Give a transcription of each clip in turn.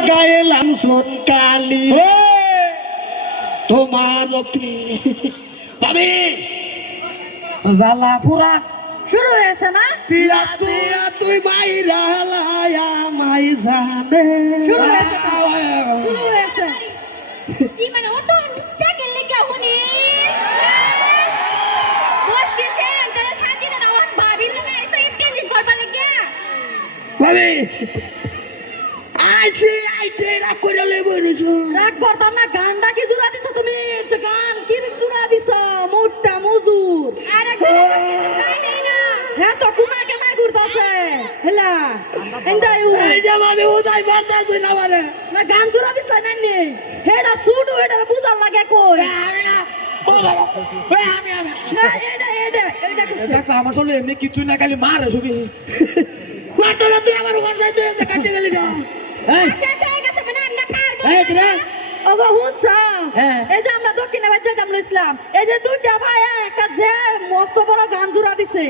লাগাইলাম সোনকালি তোমার ভাবি জ্বালা পুরা শুরু হয়েছে না? তিয়া তিয়া তুই মাইরা লায়া মাই জানে শুরু হয়েছে। কি মানে ও তো নিচে গেলে কে হুনি বসছে তারা শান্তি না ওর ভাবিল না এসে ইন্টেনশন করবা লাগে ভাবি আইসি আইতে রাগ করে লেবো নিছো রাগ করতাম না। গানটা কি জোড়া দিছো তুমি? গান কি জোড়া দিছো? মোটা মজুর। আরে কিছু জানি না হ্যাঁ তো কুনা কে না ঘুরতাছে হেলা এন্দাই এই যে ভাবি উদাই বার্তা তুই না মানে না গান জোড়া দিছ না নি হেডা সুডু হেডা বুঝার লাগে কই আরে না ও বাবা ওই আমি না এটা দেখো আমার চলে এমনি কিছু না খালি মার ছবি মাতলা তুই আমার বসাই তুই কাটতে গেলি না এই সেটা হয়ে গেছে মানে আমরা কার এই রে ওগো হুনছ হ্যাঁ। এই যে আমরা দক্ষিণে বাচ্চা জামল ইসলাম এই যে দুইটা ভাই একটা যে মস্ত বড় গান জোড়া দিছে।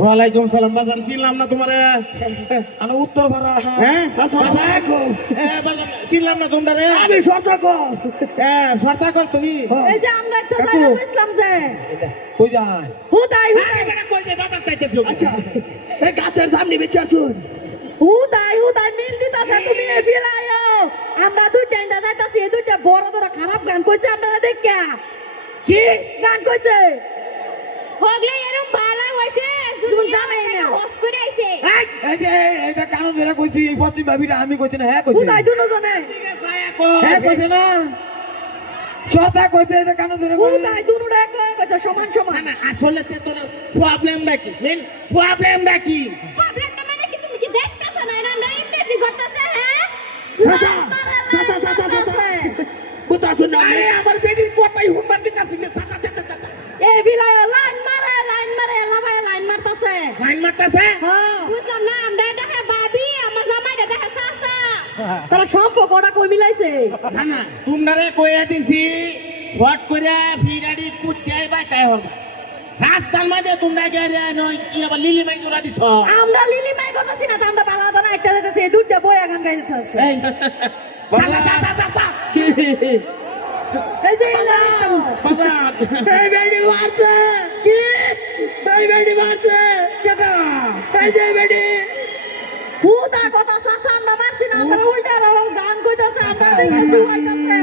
ওয়ালাইকুম সালাম বাজান ছিলাম না তোমারে আমি উত্তর ভাড়া হ্যাঁ আসসালামু হ্যাঁ বাজান ছিলাম না তোমারে আমি শর্ত কর হ্যাঁ সরতা কর তুমি এই যে আমরা একটা জায়গা ইসলাম যে কই যায় হুদাই কই যায় বাজার চাইতেছি আচ্ছা এই গাছের সামনে বিচার শুন হুদাই মিল দিতাছে তুমি এ ফিরাইও আমরা দুইটা ইন্দা যাইতাছি এই দুইটা বড় বড় খারাপ গান কইছে আপনারা দেখা কি গান কইছে হগলে এরম ভালো হইছে তুমি জানাই না। হোস করে আইছে এই যে এইটা কারণ ধরে কইছি এই পশ্চিম ভাবিরা আমি কইছি না হ্যাঁ কইছি হুদাই দুজনে হ্যাঁ কইছে না সরতা কইতে এটা কারণ ধরে হুদাই দুজনে এক হয়ে গেছে সমান সমান। না আসলে তে তোর প্রবলেমটা কি মেন প্রবলেমটা কি প্রবলেমটা মানে কি তুমি কি দেখতাছ না এরা না ইন্টেনশন করতেছে হ্যাঁ কোথা শুন না আরে আমার বেডির কথাই হুনবার দিতাছি না চাচা চাচা চাচা এ বিলাই লাইন মারে লাভাই লাইন মারতাছে। ফাইন মারতাছে হ্যাঁ বুঝলাম না আমরা দেখে ভাবি আমার জামাইটা দেখে চাচা তারা সম্পর্কটা কই মিলাইছে। না না তোমরারে কইয়া দিছি হট করে ফিরাডি কুত্তে আইবা তাই হল রাস্তার মাঝে তোমরা গেরে নয় কি আবার লিলি মাই জোড়া দিছ আমরা লিলি মাই কথাছি না আমরা বালাদা না একটা যাইতাছে এই দুইটা বই গান গাইতেছে। এই চাচা চাচা চাচা এই যে লাইনটা বাজার এই বেডি মারছে কি এই বেডি মারছে কেটা এই যে বেডি হুদা কথা সাসা আমরা মারছি না আমরা উল্টা গান কইতাছে আমরা দেখে দুয়াইতাছে।